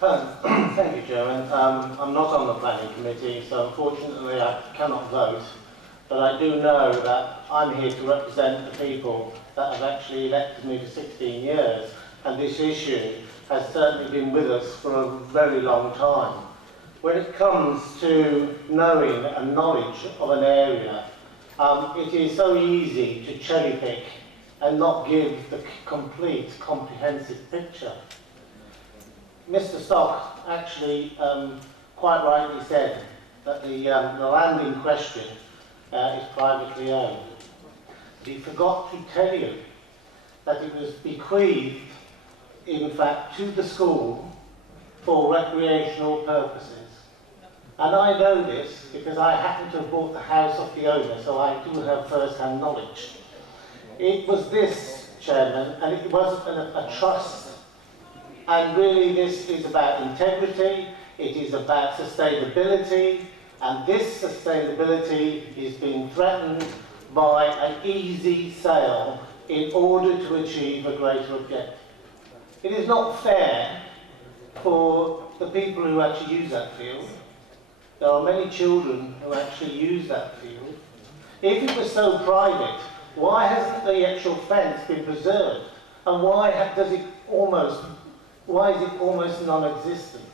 Thank you, Chairman. I'm not on the planning committee, so unfortunately I cannot vote. But I do know that I'm here to represent the people that have actually elected me for 16 years, and this issue has certainly been with us for a very long time. When it comes to knowing and knowledge of an area, it is so easy to cherry pick and not give the complete, comprehensive picture. Mr. Stock actually quite rightly said that the land in question is privately owned. But he forgot to tell you that it was bequeathed, in fact, to the school for recreational purposes. And I know this because I happen to have bought the house of the owner, so I do have first-hand knowledge. It was this, Chairman, and it wasn't a trust. And really this is about integrity, it is about sustainability, and this sustainability is being threatened by an easy sale in order to achieve a greater objective. It is not fair for the people who actually use that field. There are many children who actually use that field. If it was so private, why hasn't the actual fence been preserved? And why is it almost non-existent?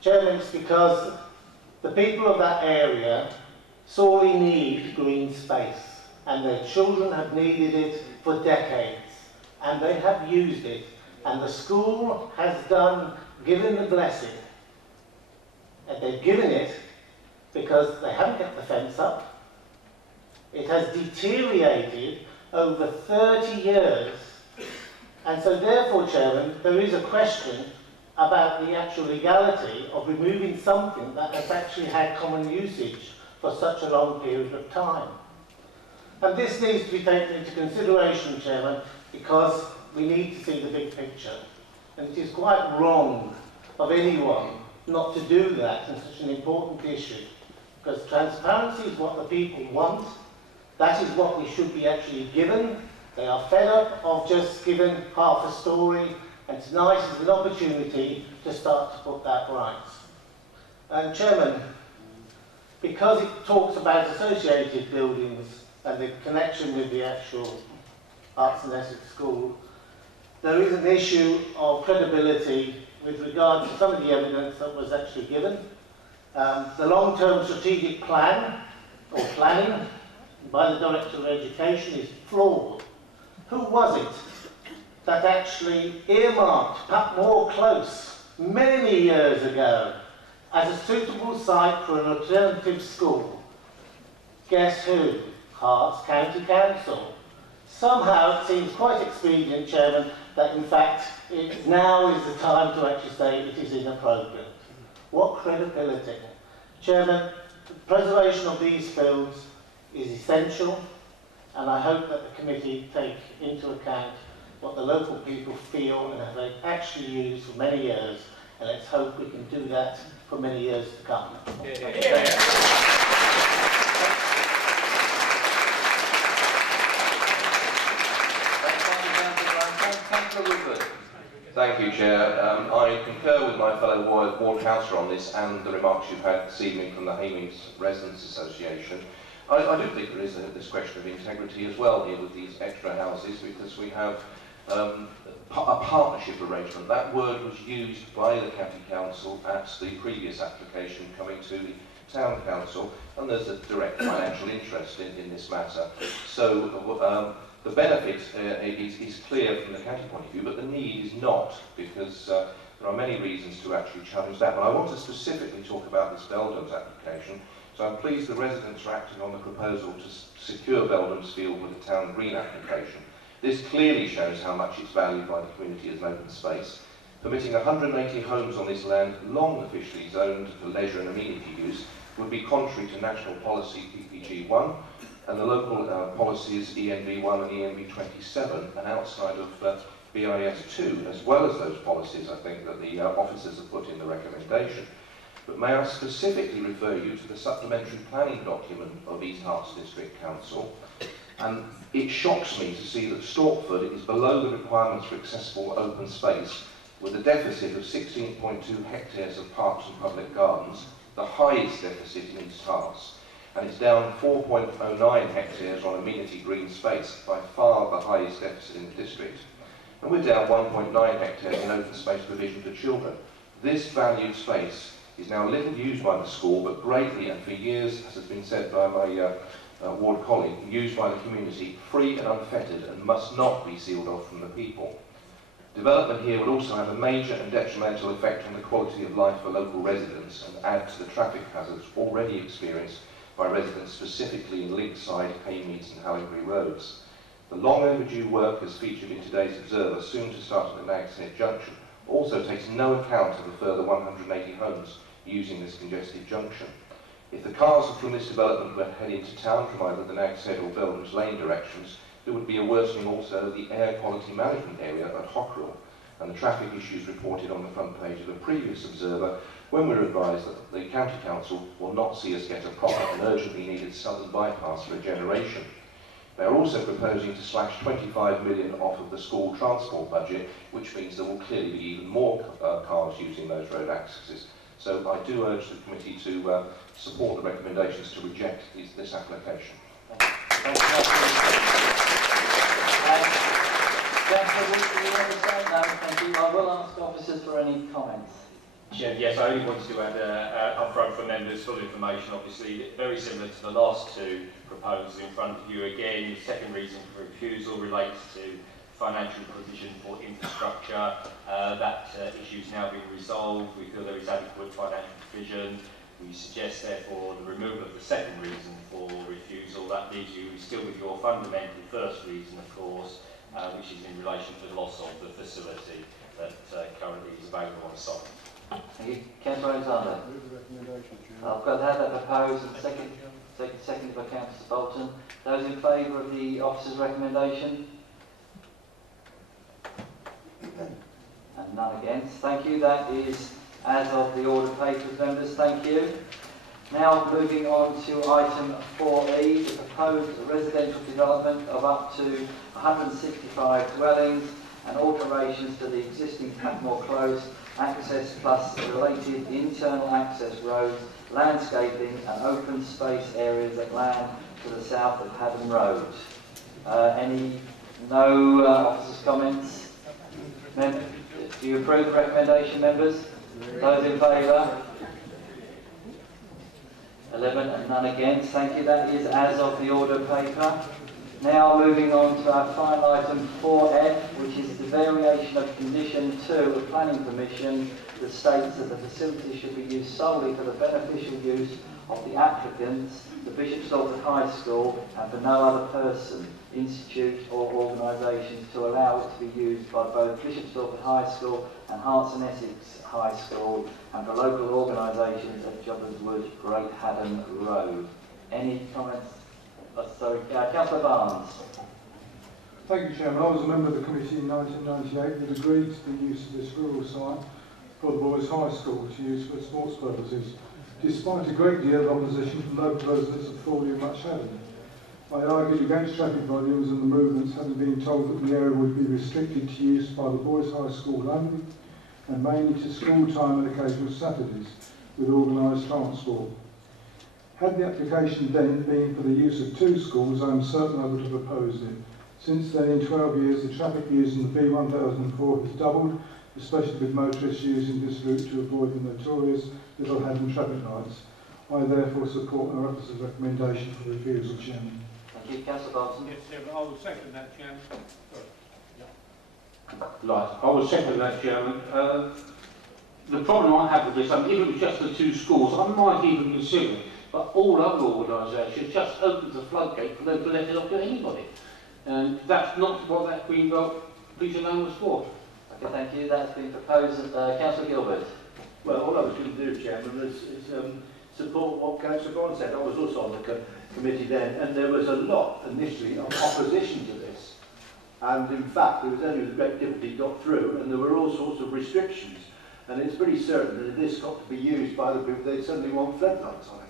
Chairman, it's because the people of that area sorely need green space, and their children have needed it for decades, and they have used it, and the school has given the blessing. And they've given it because they haven't kept the fence up. It has deteriorated over 30 years. And so therefore, Chairman, there is a question about the actual legality of removing something that has actually had common usage for such a long period of time. And this needs to be taken into consideration, Chairman, because we need to see the big picture. And it is quite wrong of anyone not to do that in such an important issue, because transparency is what the people want. That is what we should be actually given. They are fed up of just giving half a story, and tonight is an opportunity to start to put that right. And Chairman, because it talks about associated buildings and the connection with the actual Arts and Essex School, there is an issue of credibility with regard to some of the evidence that was actually given. The long-term strategic plan, or planning, by the Director of Education is flawed. Who was it that actually earmarked Patmore Close many years ago as a suitable site for an alternative school? Guess who? Herts County Council. Somehow it seems quite expedient, Chairman, that in fact now is the time to actually say it is inappropriate. What credibility? Chairman, the preservation of these fields is essential, and I hope that the committee take into account what the local people feel and have they actually used for many years, and let's hope we can do that for many years to come. Thank you, Chair. I concur with my fellow Ward Councillor on this and the remarks you've had this evening from the Hastings Residents Association. I do think there is this question of integrity as well here with these extra houses, because we have a partnership arrangement. That word was used by the County Council at the previous application coming to the Town Council, and there's a direct financial interest in this matter. So the benefit is clear from the county point of view, but the need is not, because there are many reasons to actually challenge that. But I want to specifically talk about this Beldams application. So I'm pleased the residents are acting on the proposal to secure Beldams Field with a town green application. This clearly shows how much it's valued by the community as an open space. Permitting 180 homes on this land, long officially zoned for leisure and amenity use, would be contrary to national policy ppg 1, and the local policies ENV 1 and ENV 27, and outside of BIS 2, as well as those policies, I think, that the officers have put in the recommendation. But may I specifically refer you to the supplementary planning document of East Herts District Council, and it shocks me to see that Stortford is below the requirements for accessible open space, with a deficit of 16.2 hectares of parks and public gardens, the highest deficit in East Herts, and it's down 4.09 hectares on amenity green space, by far the highest deficit in the district. And we're down 1.9 hectares in open space provision to children. This valued space is now little used by the school, but greatly, and for years, as has been said by my ward colleague, used by the community, free and unfettered, and must not be sealed off from the people. Development here would also have a major and detrimental effect on the quality of life for local residents and add to the traffic hazards already experienced by residents specifically in Linkside, Haymeads and Hallingbury roads. The long overdue work, as featured in today's Observer, soon to start at the Nags Head Junction, also takes no account of the further 180 homes using this congested junction. If the cars from this development were to head into town from either the Nags Head or Belden's Lane directions, there would be a worsening also of the air quality management area at Hockerell, and the traffic issues reported on the front page of a previous Observer, when we were advised that the County Council will not see us get a proper and urgently needed southern bypass for a generation. They are also proposing to slash 25 million off of the school transport budget, which means there will clearly be even more cars using those road accesses. So I do urge the committee to support the recommendations to reject this application. Thank you. I will ask officers for any comments. Yes, I only wanted to add upfront for members full information, obviously, very similar to the last two proposals in front of you. Again, the second reason for refusal relates to financial provision for infrastructure. That issue is now being resolved. We feel there is adequate financial provision. We suggest, therefore, the removal of the second reason for refusal. That leaves you still with your fundamental first reason, of course, which is in relation to the loss of the facility that currently is available on site. Thank you. Councillor Alexander. I've got that proposed and seconded by Councillor Bolton. Those in favour of the officer's recommendation? And none against. Thank you. That is as of the order papers, members. Thank you. Now moving on to item 4E, the proposed residential development of up to 165 dwellings and alterations to the existing Patmore Close access plus related internal access roads, landscaping and open space areas that land to the south of Haddon Road. No officers' comments? Do you approve the recommendation, members? Those in favour? 11 and none against. Thank you. That is as of the order paper. Now moving on to our final item 4F, which is the variation of condition 2 of planning permission that states that the facility should be used solely for the beneficial use of the applicants, the Bishop Stortford High School, and for no other person, institute or organisation, to allow it to be used by both Bishop Stortford High School and Herts and Essex High School, and for local organisations at Jobbers Wood, Great Haddon Road. Any comments? Sorry, Councillor Barnes. Thank you, Chairman. I was a member of the committee in 1998 that agreed to the use of this rural site for the boys' high school to use for sports purposes, despite a great deal of opposition from local residents of Thorley and Much Haddon. I argued against traffic volumes and the movements, having been told that the area would be restricted to use by the boys' high school only, and mainly to school time and occasional Saturdays, with organised transport. Had the application then been for the use of two schools, I am certain I would have opposed it. Since then, in 12 years, the traffic used in the B1004 has doubled, especially with motorists using this route to avoid the notorious Little Haddon traffic lights. I therefore support our officer's recommendation for refusal, Chairman. Thank you. Councillor Barton. Yes, Chairman, I will second that, Chairman. Right, I will second that, Chairman. The problem I have with this, if it was just the two schools, I might even consider it. But all other organisations just opens the floodgate for them to let it off to anybody. And that's not what that Greenbelt piece of land was for. Okay, thank you. That's been proposed. Councillor Gilbert. Well, all I was going to do, Chairman, is support what Councillor Bond said. I was also on the committee then, and there was a lot initially of opposition to this. And in fact, there was only with great difficulty got through, and there were all sorts of restrictions. And it's pretty certain that if this got to be used by the people, they'd suddenly want floodlights on it.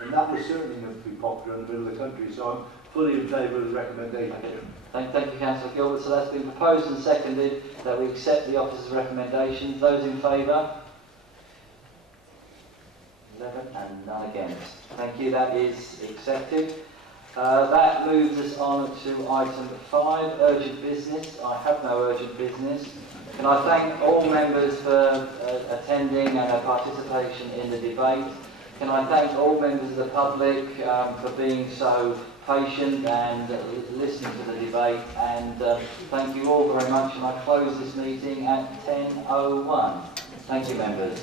And that was certainly going to be popular in the middle of the country. So I'm fully in favour of the recommendation. Thank you, Councillor Gilbert. So that's been proposed and seconded that we accept the officer's recommendations. Those in favour? 11 and none against. Thank you. That is accepted. That moves us on to item 5, urgent business. I have no urgent business. Can I thank all members for attending and their participation in the debate. Can I thank all members of the public for being so patient and listening to the debate, and thank you all very much, and I close this meeting at 10:01. Thank you, members.